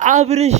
አብርሽ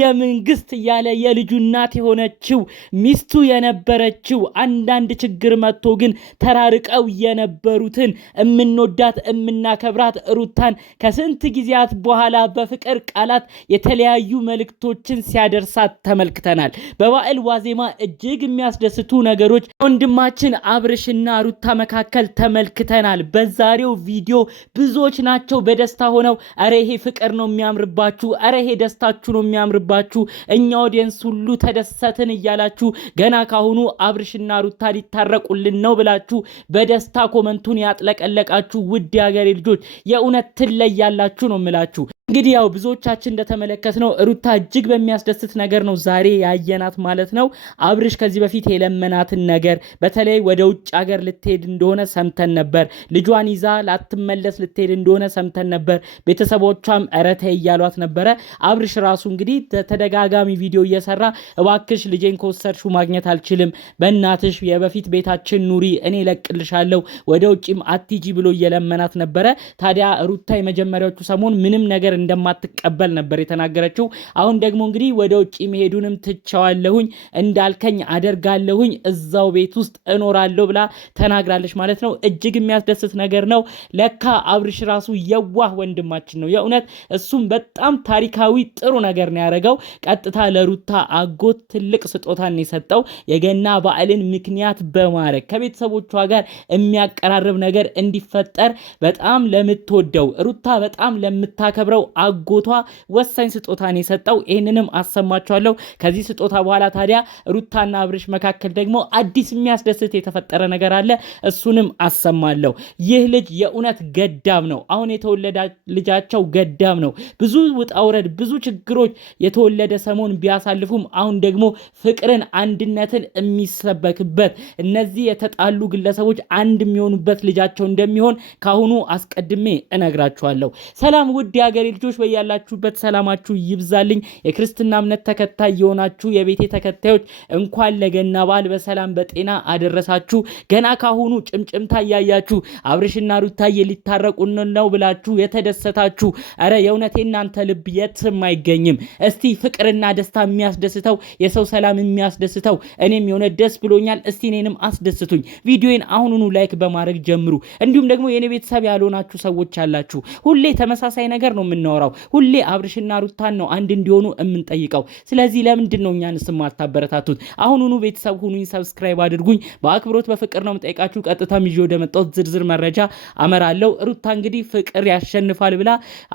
የመንግስት ያለ የልጁ እናት የሆነችው ሚስቱ የነበረችው አንዳንድ ችግር መጥቶ ግን ተራርቀው የነበሩትን እምንወዳት እምናከብራት ሩታን ከስንት ጊዜያት በኋላ በፍቅር ቃላት የተለያዩ መልእክቶችን ሲያደርሳት ተመልክተናል። በበዓል ዋዜማ እጅግ የሚያስደስቱ ነገሮች ወንድማችን አብርሽና ሩታ መካከል ተመልክተናል። በዛሬው ቪዲዮ ብዙዎች ናቸው በደስታ ሆነው አረ ይሄ ፍቅር ነው የሚያምርባችሁ፣ አረ ይሄ ደስታችሁ ነው የሚያምርባችሁ፣ እኛ ኦዲየንስ ሁሉ ተደሰትን እያላችሁ ገና ካሁኑ አብርሽና ሩታ ሊታረቁልን ነው ብላችሁ በደስታ ኮመንቱን ያጥለቀለቃችሁ ውድ ያገሬ ልጆች የእውነት ትለያላችሁ ነው የምላችሁ። እንግዲህ ያው ብዙዎቻችን እንደተመለከትነው ሩታ እጅግ በሚያስደስት ነገር ነው ዛሬ ያየናት ማለት ነው። አብርሽ ከዚህ በፊት የለመናትን ነገር በተለይ ወደ ውጭ ሀገር ልትሄድ እንደሆነ ሰምተን ነበር። ልጇን ይዛ ላትመለስ ልትሄድ እንደሆነ ሰምተን ነበር። ቤተሰቦቿም እረተ እያሏት ነበረ። አብርሽ ራሱ እንግዲህ ተደጋጋሚ ቪዲዮ እየሰራ እባክሽ ልጄን ከወሰድሽው ማግኘት አልችልም፣ በእናትሽ የበፊት ቤታችን ኑሪ፣ እኔ ለቅልሻለሁ፣ ወደ ውጭም አትጂ ብሎ እየለመናት ነበረ። ታዲያ ሩታ የመጀመሪያዎቹ ሰሞን ምንም ነገር እንደማትቀበል ነበር የተናገረችው። አሁን ደግሞ እንግዲህ ወደ ውጪ መሄዱንም ትቻዋለሁኝ፣ እንዳልከኝ አደርጋለሁኝ፣ እዛው ቤት ውስጥ እኖራለሁ ብላ ተናግራለች ማለት ነው። እጅግ የሚያስደስት ነገር ነው። ለካ አብርሽ ራሱ የዋህ ወንድማችን ነው። የእውነት እሱም በጣም ታሪካዊ ጥሩ ነገር ነው ያደረገው። ቀጥታ ለሩታ አጎት ትልቅ ስጦታን የሰጠው የገና በዓልን ምክንያት በማድረግ ከቤተሰቦቿ ጋር የሚያቀራርብ ነገር እንዲፈጠር በጣም ለምትወደው ሩታ በጣም ለምታከብረው አጎቷ ወሳኝ ስጦታን የሰጠው። ይሄንንም አሰማችኋለሁ። ከዚህ ስጦታ በኋላ ታዲያ ሩታና አብርሽ መካከል ደግሞ አዲስ የሚያስደስት የተፈጠረ ነገር አለ። እሱንም አሰማለሁ። ይህ ልጅ የእውነት ገዳም ነው። አሁን የተወለደ ልጃቸው ገዳም ነው። ብዙ ውጣ ውረድ፣ ብዙ ችግሮች የተወለደ ሰሞን ቢያሳልፉም አሁን ደግሞ ፍቅርን፣ አንድነትን የሚሰበክበት እነዚህ የተጣሉ ግለሰቦች አንድ የሚሆኑበት ልጃቸው እንደሚሆን ካሁኑ አስቀድሜ እነግራችኋለሁ። ሰላም ውድ ያገሬ ልጆች በያላችሁበት ሰላማችሁ ይብዛልኝ። የክርስትና እምነት ተከታይ የሆናችሁ የቤቴ ተከታዮች እንኳን ለገና በዓል በሰላም በጤና አደረሳችሁ። ገና ካሁኑ ጭምጭምታ ያያችሁ አብርሽና ሩታዬ ሊታረቁ ነው ብላችሁ የተደሰታችሁ አረ የእውነቴ እናንተ ልብ የትም አይገኝም። እስቲ ፍቅርና ደስታ የሚያስደስተው የሰው ሰላም የሚያስደስተው እኔም የሆነ ደስ ብሎኛል። እስቲ እኔንም አስደስቱኝ። ቪዲዮን አሁኑኑ ላይክ በማድረግ ጀምሩ። እንዲሁም ደግሞ የኔ ቤተሰብ ያልሆናችሁ ሰዎች አላችሁ። ሁሌ ተመሳሳይ ነገር ነው የምናወራው። ሁሌ አብርሽና ሩታን ነው አንድ እንዲሆኑ የምንጠይቀው። ስለዚህ ለምንድን ነው እኛን ማታበረታቱት? አሁኑኑ ቤተሰብ ሁኑኝ፣ ሰብስክራይብ አድርጉኝ። በአክብሮት በፍቅር ነው የምጠይቃችሁ። ቀጥታ ይዤ ወደ መጣሁት ዝርዝር መረጃ አመራለሁ። ሩታ እንግዲህ ፍቅር ያሸንፋል ብላ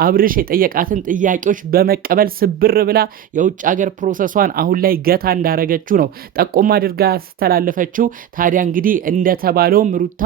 አብርሽ የጠየቃትን ጥያቄዎች በመቀበል ስብር ብላ የውጭ ሀገር ፕሮሰሷን አሁን ላይ ገታ እንዳረገችው ነው ጠቆም አድርጋ ያስተላለፈችው። ታዲያ እንግዲህ እንደተባለውም ሩታ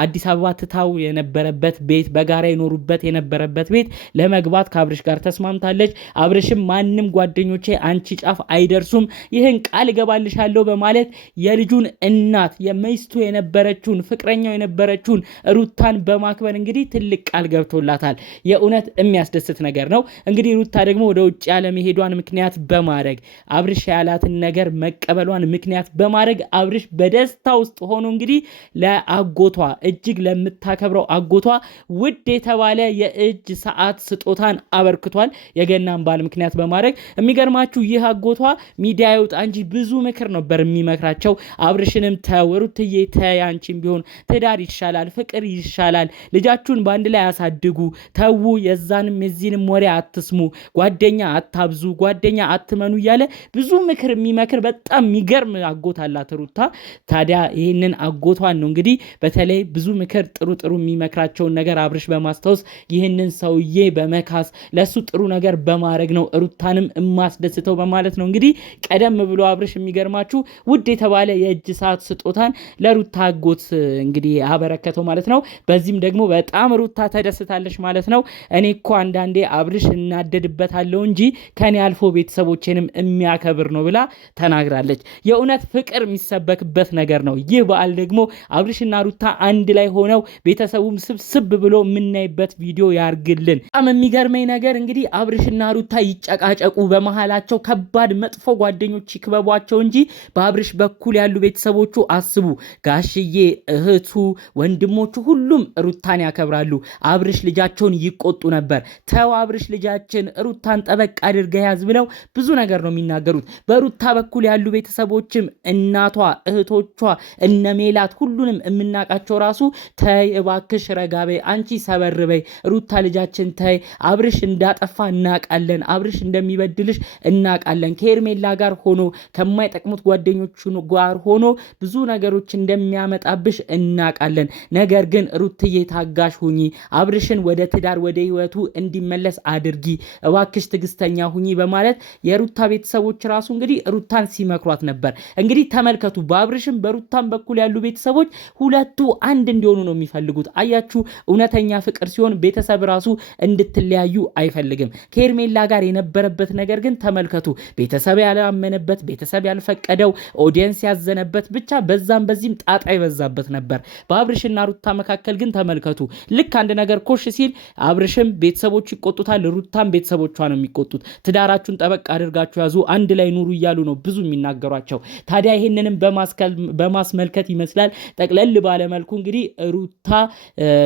አዲስ አበባ ትታው የነበረበት ቤት በጋራ ይኖሩበት የነበረበት ቤት ለመግባት ከአብርሽ ጋር ተስማምታለች። አብርሽም ማንም ጓደኞቼ አንቺ ጫፍ አይደርሱም፣ ይህን ቃል እገባልሻለሁ በማለት የልጁን እናት የሚስቱ የነበረችውን ፍቅረኛው የነበረችውን ሩታን በማክበር እንግዲህ ትልቅ ቃል ገብቶላታል። የእውነት የሚያስደስት ነገር ነው። እንግዲህ ሩታ ደግሞ ወደ ውጭ ያለመሄዷን ምክንያት በማድረግ አብርሽ ያላትን ነገር መቀበሏን ምክንያት በማድረግ አብርሽ በደስታ ውስጥ ሆኖ እንግዲህ ለአጎቷ እጅግ ለምታከብረው አጎቷ ውድ የተባለ የእጅ ሰዓት ስጦታን አበርክቷል። የገናን በዓል ምክንያት በማድረግ የሚገርማችሁ ይህ አጎቷ ሚዲያ ይውጣ እንጂ ብዙ ምክር ነበር የሚመክራቸው። አብርሽንም ተው ሩትዬ ተይ፣ አንቺም ቢሆን ትዳር ይሻላል፣ ፍቅር ይሻላል፣ ልጃችሁን በአንድ ላይ አሳድጉ፣ ተዉ፣ የዛንም የዚህንም ወሬ አትስሙ፣ ጓደኛ አታብዙ፣ ጓደኛ አትመኑ እያለ ብዙ ምክር የሚመክር በጣም የሚገርም አጎት አላት ሩታ። ታዲያ ይህንን አጎቷን ነው እንግዲህ በተለይ ብዙ ምክር ጥሩ የሚመክራቸውን ነገር አብርሽ በማስታወስ ይህንን ሰውዬ በመካስ ለሱ ጥሩ ነገር በማድረግ ነው ሩታንም የማስደስተው በማለት ነው እንግዲህ ቀደም ብሎ አብርሽ የሚገርማችሁ ውድ የተባለ የእጅ ሰዓት ስጦታን ለሩታ አጎት እንግዲህ አበረከተው ማለት ነው። በዚህም ደግሞ በጣም ሩታ ተደስታለች ማለት ነው። እኔ እኮ አንዳንዴ አብርሽ እናደድበታለሁ እንጂ ከኔ አልፎ ቤተሰቦቼንም የሚያከብር ነው ብላ ተናግራለች። የእውነት ፍቅር የሚሰበክበት ነገር ነው። ይህ በዓል ደግሞ አብርሽና ሩታ አንድ ላይ ሆነው ቤተሰቡም ስብስብ ብሎ የምናይበት ቪዲዮ ያርግልን። በጣም የሚገርመኝ ነገር እንግዲህ አብርሽና ሩታ ይጨቃጨቁ፣ በመሃላቸው ከባድ መጥፎ ጓደኞች ይክበቧቸው እንጂ በአብርሽ በኩል ያሉ ቤተሰቦቹ አስቡ፣ ጋሽዬ፣ እህቱ፣ ወንድሞቹ ሁሉም ሩታን ያከብራሉ። አብርሽ ልጃቸውን ይቆጡ ነበር። ተው አብርሽ ልጃችን ሩታን ጠበቅ አድርገህ ያዝ ብለው ብዙ ነገር ነው የሚናገሩት። በሩታ በኩል ያሉ ቤተሰቦችም እናቷ፣ እህቶቿ፣ እነ ሜላት ሁሉንም የምናቃቸው ራሱ ተይ እባክሽ ረጋበይ፣ አንቺ ሰበርበይ፣ ሩታ ልጃችን ተይ፣ አብርሽ እንዳጠፋ እናቃለን፣ አብርሽ እንደሚበድልሽ እናቃለን፣ ከሄርሜላ ጋር ሆኖ ከማይጠቅሙት ጓደኞቹ ጋር ሆኖ ብዙ ነገሮች እንደሚያመጣብሽ እናቃለን። ነገር ግን ሩትዬ ታጋሽ ሁኚ፣ አብርሽን ወደ ትዳር ወደ ህይወቱ እንዲመለስ አድርጊ፣ እባክሽ ትግስተኛ ሁኚ በማለት የሩታ ቤተሰቦች ራሱ እንግዲህ ሩታን ሲመክሯት ነበር። እንግዲህ ተመልከቱ፣ በአብርሽም በሩታን በኩል ያሉ ቤተሰቦች ሁለቱ አንድ እንዲሆኑ ነው የሚፈልጉት። አያችሁ፣ እውነተኛ ፍቅር ሲሆን ቤተሰብ ራሱ እንድትለያዩ አይፈልግም። ከሄርሜላ ጋር የነበረበት ነገር ግን ተመልከቱ፣ ቤተሰብ ያላመነበት፣ ቤተሰብ ያልፈቀደው፣ ኦዲየንስ ያዘነበት፣ ብቻ በዛም በዚህም ጣጣ ይበዛበት ነበር። በአብርሽና ሩታ መካከል ግን ተመልከቱ፣ ልክ አንድ ነገር ኮሽ ሲል አብርሽም ቤተሰቦቹ ይቆጡታል፣ ሩታም ቤተሰቦቿ ነው የሚቆጡት። ትዳራችሁን ጠበቅ አድርጋችሁ ያዙ፣ አንድ ላይ ኑሩ እያሉ ነው ብዙ የሚናገሯቸው። ታዲያ ይሄንንም በማስመልከት ይመስላል ጠቅለል ባለመልኩ እንግዲህ ሩታ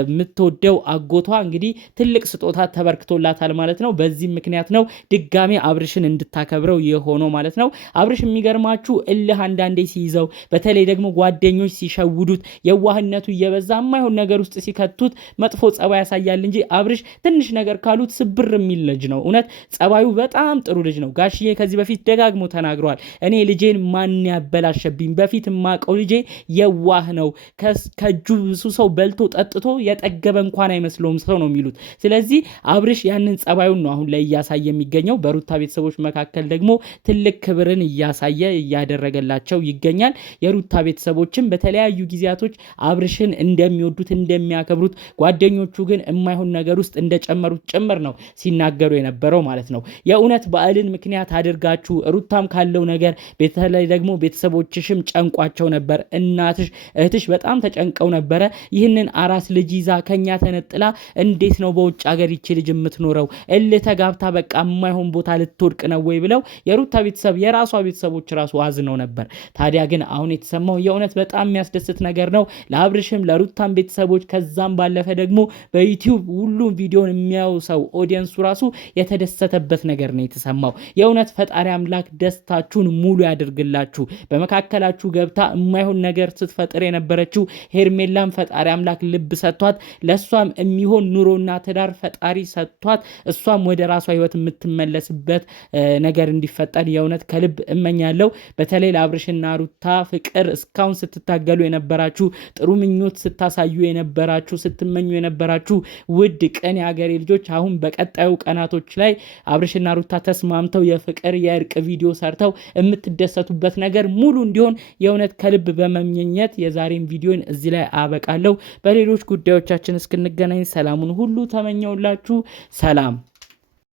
የምትወደው አጎቷ እንግዲህ ትልቅ ስጦታ ተበርክቶላታል ማለት ነው። በዚህ ምክንያት ነው ድጋሚ አብርሽን እንድታከብረው የሆነው ማለት ነው። አብርሽ የሚገርማችሁ እልህ አንዳንዴ ሲይዘው፣ በተለይ ደግሞ ጓደኞች ሲሸውዱት፣ የዋህነቱ እየበዛ የማይሆን ነገር ውስጥ ሲከቱት መጥፎ ጸባይ ያሳያል እንጂ አብርሽ ትንሽ ነገር ካሉት ስብር የሚል ልጅ ነው። እውነት ጸባዩ በጣም ጥሩ ልጅ ነው። ጋሽዬ ከዚህ በፊት ደጋግሞ ተናግሯል። እኔ ልጄን ማን ያበላሸብኝ? በፊት የማውቀው ልጄ የዋህ ነው፣ ከእጁ ብዙ ሰው በልቶ ጠጥቶ የጠገበ እንኳን አይመስለውም ሰው ነው የሚሉት። ስለዚህ አብርሽ ያንን ጸባዩን ነው አሁን ላይ እያሳየ የሚገኘው። በሩታ ቤተሰቦች መካከል ደግሞ ትልቅ ክብርን እያሳየ እያደረገላቸው ይገኛል። የሩታ ቤተሰቦችም በተለያዩ ጊዜያቶች አብርሽን እንደሚወዱት እንደሚያከብሩት፣ ጓደኞቹ ግን የማይሆን ነገር ውስጥ እንደጨመሩት ጭምር ነው ሲናገሩ የነበረው ማለት ነው። የእውነት በዓልን ምክንያት አድርጋችሁ ሩታም ካለው ነገር በተለይ ደግሞ ቤተሰቦችሽም ጨንቋቸው ነበር። እናትሽ እህትሽ በጣም ተጨንቀው ነበረ። ይህንን አራስ ልጅ ይዛ ከኛ ተነጥላ እንዴት ነው በውጭ ሀገር ይቺ ልጅ የምትኖረው? እልህ ተጋብታ በቃ የማይሆን ቦታ ልትወድቅ ነው ወይ ብለው የሩታ ቤተሰብ የራሷ ቤተሰቦች ራሱ አዝነው ነበር። ታዲያ ግን አሁን የተሰማው የእውነት በጣም የሚያስደስት ነገር ነው ለአብርሽም ለሩታም ቤተሰቦች። ከዛም ባለፈ ደግሞ በዩቲዩብ ሁሉም ቪዲዮን የሚያዩ ሰው ኦዲየንሱ ራሱ የተደሰተበት ነገር ነው የተሰማው። የእውነት ፈጣሪ አምላክ ደስታችሁን ሙሉ ያድርግላችሁ። በመካከላችሁ ገብታ የማይሆን ነገር ስትፈጥር የነበረችው ሄርሜላም ፈጣሪ አምላክ ልብ ሰጥቷት ለሷም የሚሆን ኑሮና ትዳር ፈጣሪ ሰጥቷት እሷም ወደ ራሷ ህይወት የምትመለስበት ነገር እንዲፈጠር የእውነት ከልብ እመኛለሁ። በተለይ ለአብርሽና ሩታ ፍቅር እስካሁን ስትታገሉ የነበራችሁ፣ ጥሩ ምኞት ስታሳዩ የነበራችሁ፣ ስትመኙ የነበራችሁ ውድ ቀን የሀገሬ ልጆች አሁን በቀጣዩ ቀናቶች ላይ አብርሽና ሩታ ተስማምተው የፍቅር የእርቅ ቪዲዮ ሰርተው የምትደሰቱበት ነገር ሙሉ እንዲሆን የእውነት ከልብ በመመኘት የዛሬን ቪዲዮን እዚህ ላይ አበቃለሁ። በሌሎች ጉዳዮቻችን እስክንገናኝ ሰላሙን ሁሉ ተመኘውላችሁ። ሰላም።